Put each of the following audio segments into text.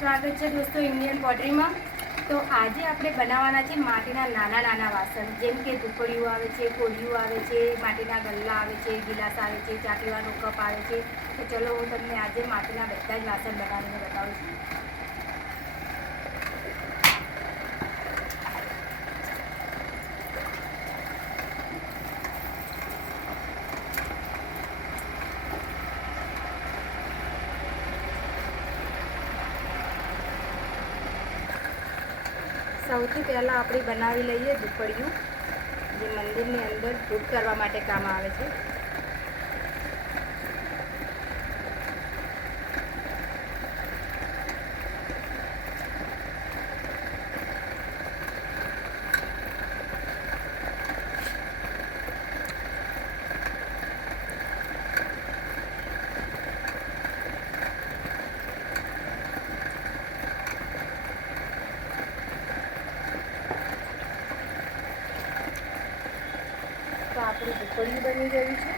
સ્વાગત છે દોસ્તો ઇન્ડિયન પોટરીમાં। તો આજે આપણે બનાવવાના છે માટીના નાના નાના વાસણ, જેમ કે ઢુકળીઓ આવે છે, કોળીઓ આવે છે, માટીના ગલ્લા આવે છે, ગિલાસ આવે છે, ચા પીવાનો કપ આવે છે। તો ચલો હું તમને આજે માટીના બધા જ વાસણ બનાવીને બતાવું છું। સૌથી પહેલાં આપણે બનાવી લઈએ ઢુકળિયું, જે મંદિરની અંદર ધૂપ કરવા માટે કામ આવે છે। તો આપણું ઢુકળિયું બની ગયું છે।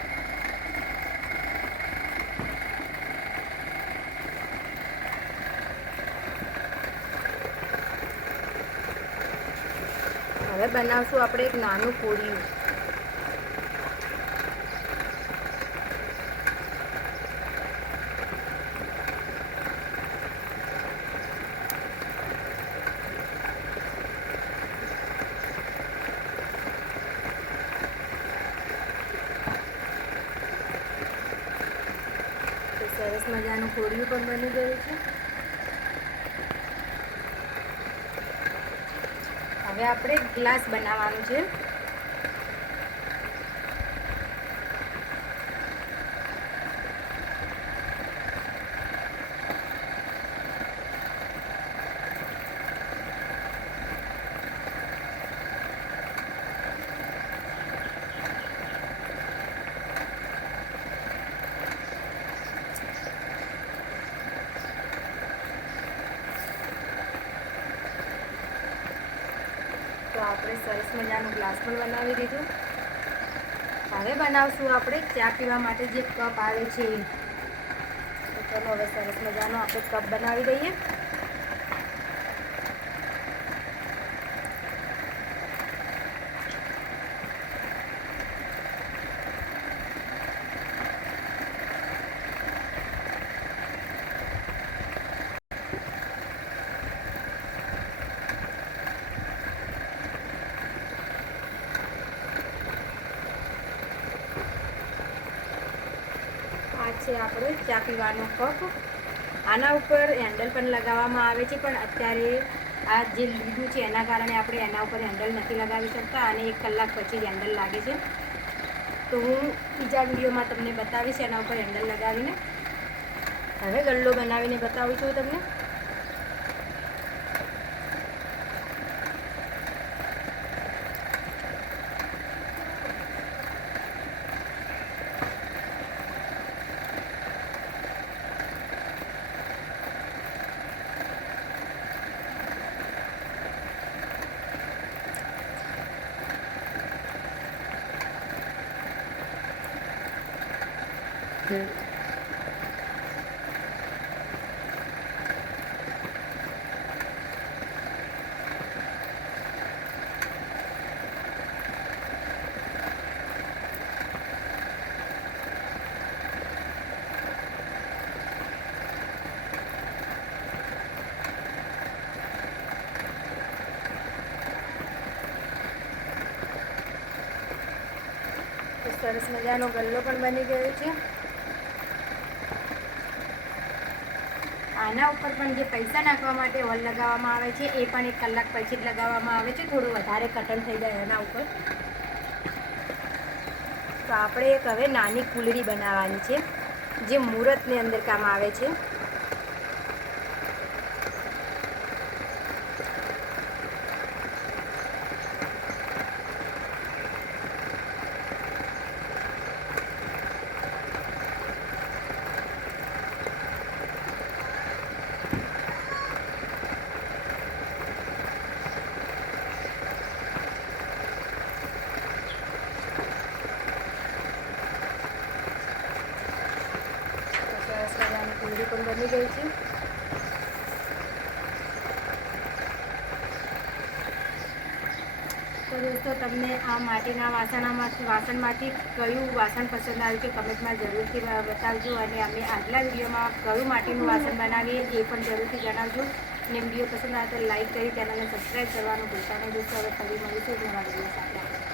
હવે બનાવશું આપણે એક નાનું કોળિયું। સરસ મજાનું કોળિયું પણ બની ગયું છે। હવે આપણે ગ્લાસ બનાવવાનું છે। તો આપણે સરસ મજાનું ગ્લાસ પણ બનાવી દીધું। હવે બનાવશું આપણે ચા પીવા માટે જે કપ આવે છે। તો ચલો હવે સરસ મજાનો આપણે કપ બનાવી દઈએ। આ છે આપણો ચા પીવાનો કપ। આના ઉપર હેન્ડલ પણ લગાવવામાં આવે છે, પણ અત્યારે આ જે લીધું છે એના કારણે આપણે એના ઉપર હેન્ડલ નથી લગાવી શકતા, અને 1 કલાક પછી જ હેન્ડલ લાગે છે। તો હું બીજા વિડીયોમાં તમને બતાવીશ એના ઉપર હેન્ડલ લગાવીને। હવે ગલ્લો બનાવીને બતાવું છું તમને। સરસ મજાનો ગલ્લો પણ બની ગયો છે। આના ઉપર પણ જે પૈસા નાખવા માટે હોલ લગાવવામાં આવે છે, એ પણ 1 કલાક પછી જ લગાવવામાં આવે છે, થોડું વધારે કટન થઈ જાય એના ઉપર। તો આપણે એક હવે નાની કુલરી બનાવવાની છે, જે મુહૂર્તની અંદર કામ આવે છે। સરસ મજાની કુલરી પણ બની ગઈ છે। તો દોસ્તો તમને આ માટીના વાસણમાંથી કયું વાસણ પસંદ આવ્યું છે કમેન્ટમાં જરૂરથી બતાવજો, અને અમે આગલા વિડીયોમાં કયું માટીનું વાસણ બનાવીએ એ પણ જરૂરથી જણાવજો. અને વિડીયો પસંદ આવે તો લાઈક કરી ચેનલને સબસ્ક્રાઈબ કરવાનું ભૂલતા નહીં દોસ્તો. હવે ફરી મળીશું એક નવા વિડીયો સાથે.